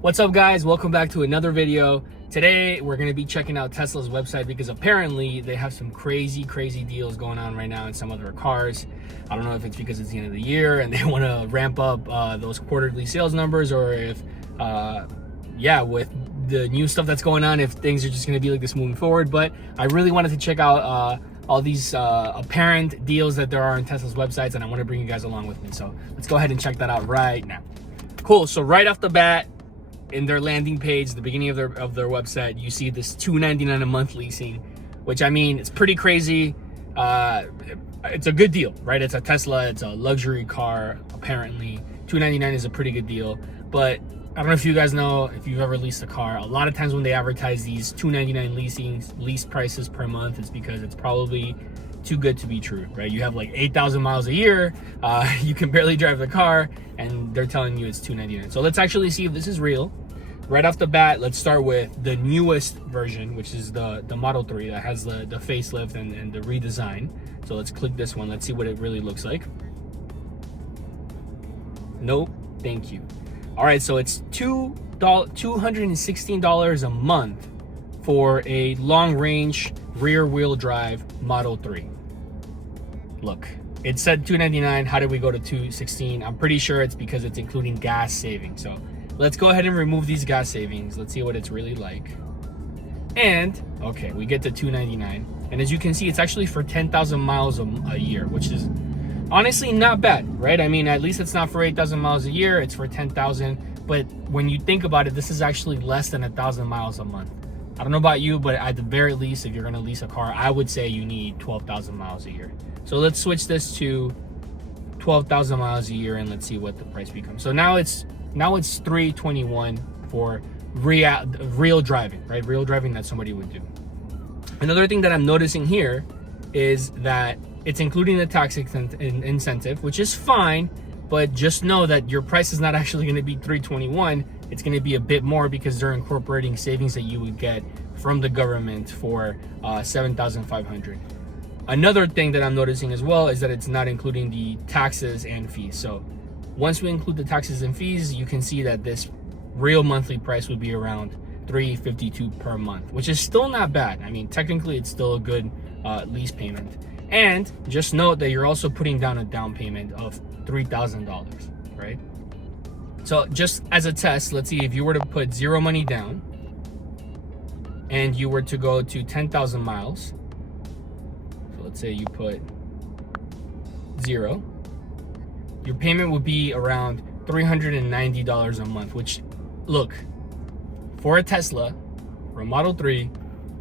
What's up, guys? Welcome back to another video. Today we're going to be checking out Tesla's website because apparently they have some crazy deals going on right now in some of their cars. I don't know if it's because it's the end of the year and they want to ramp up those quarterly sales numbers, or if with the new stuff that's going on, if things are just going to be like this moving forward. But I really wanted to check out all these apparent deals that there are on Tesla's websites, and I want to bring you guys along with me. So let's go ahead and check that out right now. Cool. So right off the bat, in their landing page, the beginning of their website, you see this $299 a month leasing, which, I mean, it's pretty crazy. It's a good deal, right? It's a Tesla, it's a luxury car. Apparently $299 is a pretty good deal. But I don't know if you guys know, if you've ever leased a car, a lot of times when they advertise these $299 lease prices per month, it's because it's probably too good to be true, right? You have like 8,000 miles a year, you can barely drive the car, and they're telling you it's $299. So let's actually see if this is real. Right off the bat, let's start with the newest version, which is the Model 3 that has the facelift and the redesign. So let's click this one. Let's see what it really looks like. Nope, thank you. All right, so it's $216 a month for a long-range rear-wheel drive Model 3. Look, it said $299. How did we go to $216? I'm pretty sure it's because it's including gas savings. So let's go ahead and remove these gas savings. Let's see what it's really like. And okay, we get to $299. And as you can see, it's actually for 10,000 miles a year, which is honestly not bad, right? I mean, at least it's not for 8,000 miles a year. It's for 10,000. But when you think about it, this is actually less than 1,000 miles a month. I don't know about you, but at the very least, if you're going to lease a car, I would say you need 12,000 miles a year. So let's switch this to 12,000 miles a year and let's see what the price becomes. So now it's $321 for real driving, right? Real driving that somebody would do. Another thing that I'm noticing here is that it's including the tax incentive, which is fine, but just know that your price is not actually going to be $321. It's going to be a bit more because they're incorporating savings that you would get from the government for $7,500. Another thing that I'm noticing as well is that it's not including the taxes and fees. So once we include the taxes and fees, you can see that this real monthly price would be around $352 per month, which is still not bad. I mean, technically it's still a good lease payment. And just note that you're also putting down a down payment of $3,000, right? So just as a test, let's see if you were to put zero money down and you were to go to 10,000 miles. So let's say you put zero. Your payment would be around $390 a month, which, look, for a Tesla, for a Model 3,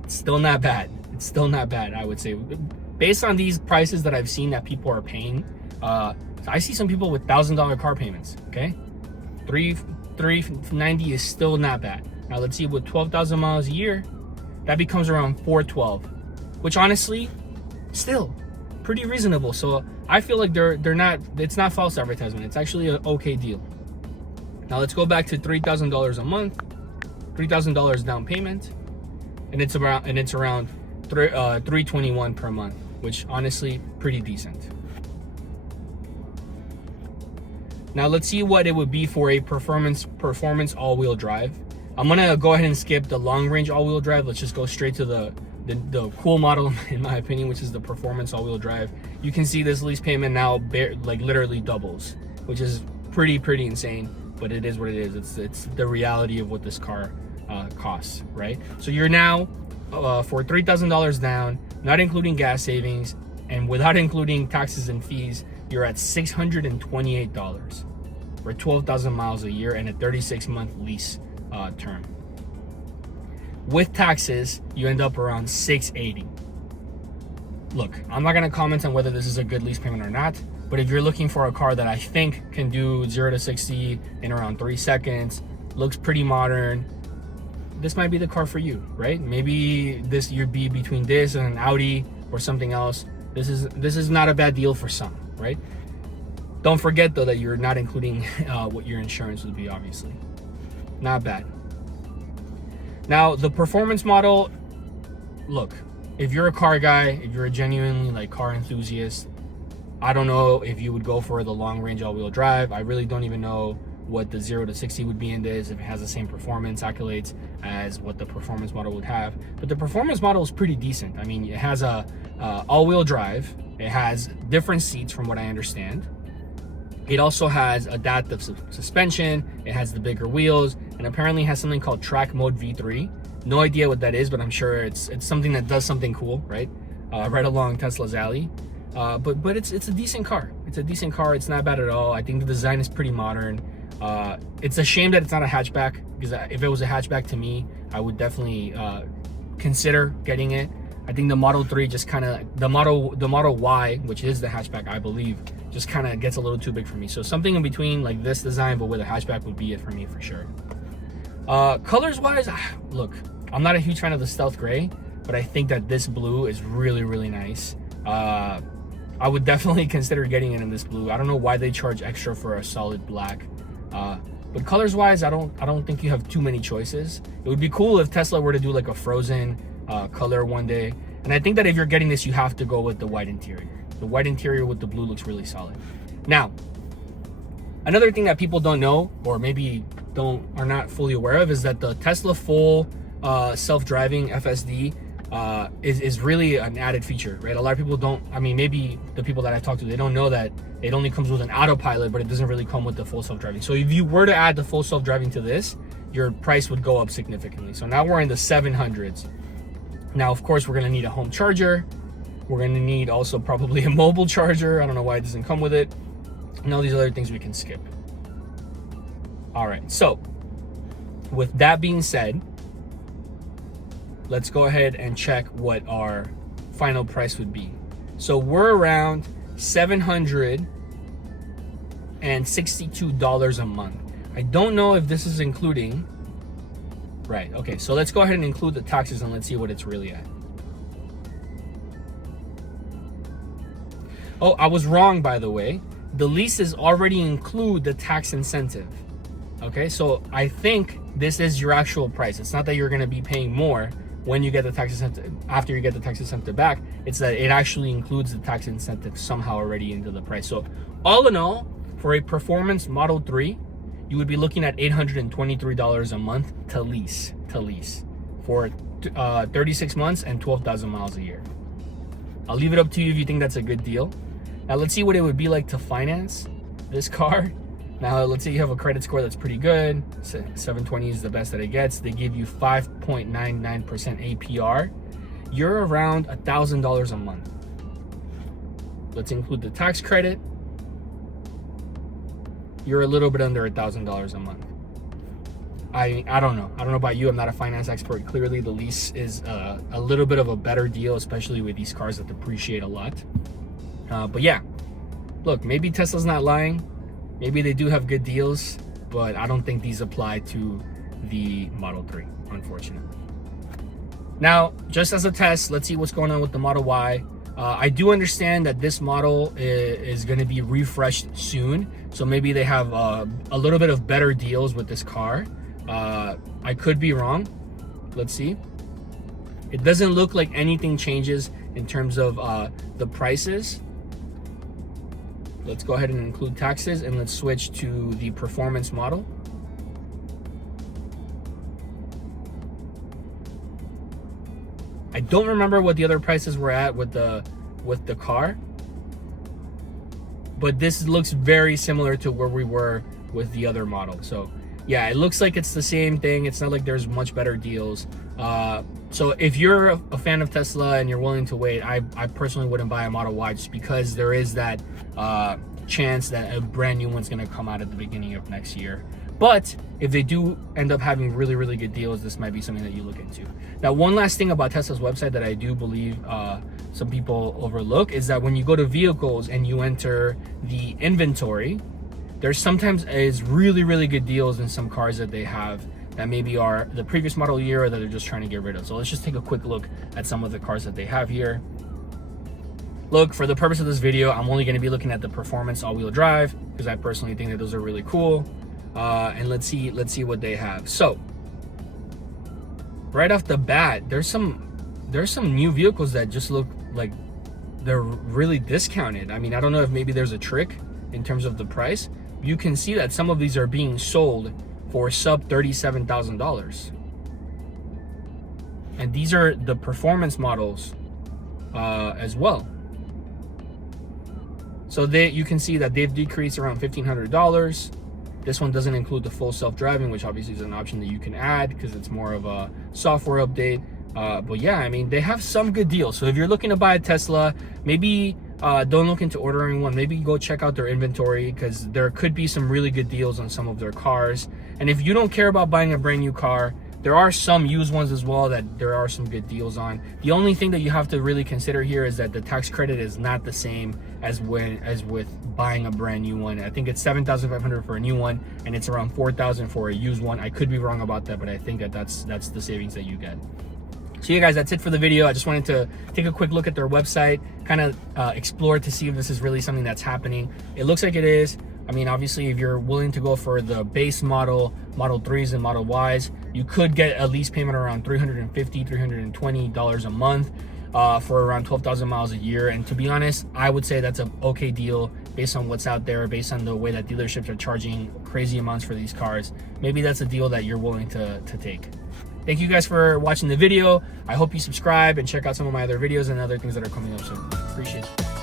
it's still not bad. It's still not bad, I would say. Based on these prices that I've seen that people are paying, I see some people with $1,000 car payments, okay? $390 is still not bad. Now let's see, with 12,000 miles a year, that becomes around $412, which honestly, still pretty reasonable. So I feel like it's not false advertisement. It's actually an okay deal. Now let's go back to $3,000 a month, $3,000 down payment, and it's around $321 per month, which honestly pretty decent. Now let's see what it would be for a performance all-wheel drive. I'm gonna go ahead and skip the long-range all-wheel drive. Let's just go straight to the cool model, in my opinion, which is the performance all-wheel drive. You can see this lease payment now literally doubles, which is pretty insane, but it is what it is. It's the reality of what this car costs, right? So you're now for $3,000 down, not including gas savings, and without including taxes and fees, you're at $628 for 12,000 miles a year and a 36-month lease term. With taxes, you end up around $680. Look, I'm not gonna comment on whether this is a good lease payment or not, but if you're looking for a car that I think can do 0 to 60 in around 3 seconds, looks pretty modern, this might be the car for you, right? Maybe you'd be between this and an Audi or something else. This is not a bad deal for some, right? Don't forget though that you're not including what your insurance would be, obviously. Not bad. Now the performance model, look, if you're a car guy, if you're a genuinely car enthusiast, I don't know if you would go for the long range all-wheel drive. I really don't even know what the 0 to 60 would be in this, if it has the same performance accolades as what the performance model would have. But the performance model is pretty decent. I mean, it has a all-wheel drive. It has different seats from what I understand. It also has adaptive suspension. It has the bigger wheels, and apparently has something called Track Mode V3. No idea what that is, but I'm sure it's something that does something cool, right? Right along Tesla's alley. But it's a decent car. It's a decent car. It's not bad at all. I think the design is pretty modern. It's a shame that it's not a hatchback, because if it was a hatchback to me, I would definitely consider getting it. I think the Model 3 just kind of, the Model Y, which is the hatchback, I believe, just kind of gets a little too big for me. So something in between, like this design, but with a hatchback, would be it for me for sure. Colors wise, look, I'm not a huge fan of the stealth gray, but I think that this blue is really, really nice. I would definitely consider getting it in this blue. I don't know why they charge extra for a solid black. But colors wise, I don't think you have too many choices. It would be cool if Tesla were to do like a frozen color one day. And I think that if you're getting this, you have to go with the white interior. The white interior with the blue looks really solid. Now, another thing that people don't know, or maybe are not fully aware of, is that the Tesla full self-driving FSD is really an added feature, right? A lot of people don't, I mean, maybe the people that I've talked to, they don't know that it only comes with an autopilot, but it doesn't really come with the full self-driving. So if you were to add the full self-driving to this, your price would go up significantly. So now we're in the 700s. Now, of course, we're gonna need a home charger. We're gonna need also probably a mobile charger. I don't know why it doesn't come with it. And all these other things we can skip. All right, so with that being said, let's go ahead and check what our final price would be. So we're around $762 a month. I don't know if this is including, right, okay, so let's go ahead and include the taxes and let's see what it's really at. Oh, I was wrong, by the way. The leases already include the tax incentive. Okay, so I think this is your actual price. It's not that you're gonna be paying more when you get the tax incentive, after you get the tax incentive back. It's that it actually includes the tax incentive somehow already into the price. So all in all, for a performance Model 3, you would be looking at $823 a month to lease for 36 months and 12,000 miles a year. I'll leave it up to you if you think that's a good deal. Now let's see what it would be like to finance this car. Now let's say you have a credit score that's pretty good. 720 is the best that it gets. They give you 5.99% APR. You're around $1,000 a month. Let's include the tax credit. You're a little bit under $1,000 a month. I don't know. I don't know about you. I'm not a finance expert. Clearly, the lease is a little bit of a better deal, especially with these cars that depreciate a lot. But yeah, look, maybe Tesla's not lying. Maybe they do have good deals, but I don't think these apply to the Model 3, unfortunately. Now, just as a test, let's see what's going on with the Model Y. I do understand that this model is going to be refreshed soon, so maybe they have a little bit of better deals with this car. I could be wrong. Let's see. It doesn't look like anything changes in terms of the prices. Let's go ahead and include taxes, and let's switch to the performance model. I don't remember what the other prices were at with the car, but this looks very similar to where we were with the other model. So yeah, it looks like it's the same thing. It's not like there's much better deals. So if you're a fan of Tesla and you're willing to wait, I personally wouldn't buy a Model Y, just because there is that chance that a brand new one's gonna come out at the beginning of next year. But if they do end up having really, really good deals, this might be something that you look into. Now, one last thing about Tesla's website that I do believe some people overlook is that when you go to vehicles and you enter the inventory, there's sometimes is really, really good deals in some cars that they have that maybe are the previous model year or that they're just trying to get rid of. So let's just take a quick look at some of the cars that they have here. Look, for the purpose of this video, I'm only gonna be looking at the performance all-wheel drive, because I personally think that those are really cool. And let's see what they have. So right off the bat, there's some new vehicles that just look like they're really discounted. I mean, I don't know if maybe there's a trick in terms of the price, you can see that some of these are being sold for sub $37,000. And these are the performance models as well. So you can see that they've decreased around $1,500. This one doesn't include the full self-driving, which obviously is an option that you can add because it's more of a software update. But yeah, I mean, they have some good deals. So if you're looking to buy a Tesla, maybe don't look into ordering one. Maybe go check out their inventory because there could be some really good deals on some of their cars. And if you don't care about buying a brand new car, there are some used ones as well that there are some good deals on. The only thing that you have to really consider here is that the tax credit is not the same as with buying a brand new one. I think it's $7,500 for a new one, and it's around $4,000 for a used one. I could be wrong about that, but I think that's the savings that you get. So yeah, guys, that's it for the video. I just wanted to take a quick look at their website, kind of explore to see if this is really something that's happening. It looks like it is. I mean, obviously, if you're willing to go for the base model, Model 3s and Model Ys, you could get a lease payment around $350, $320 a month for around 12,000 miles a year. And to be honest, I would say that's an okay deal based on what's out there, based on the way that dealerships are charging crazy amounts for these cars. Maybe that's a deal that you're willing to take. Thank you guys for watching the video. I hope you subscribe and check out some of my other videos and other things that are coming up soon. Appreciate it.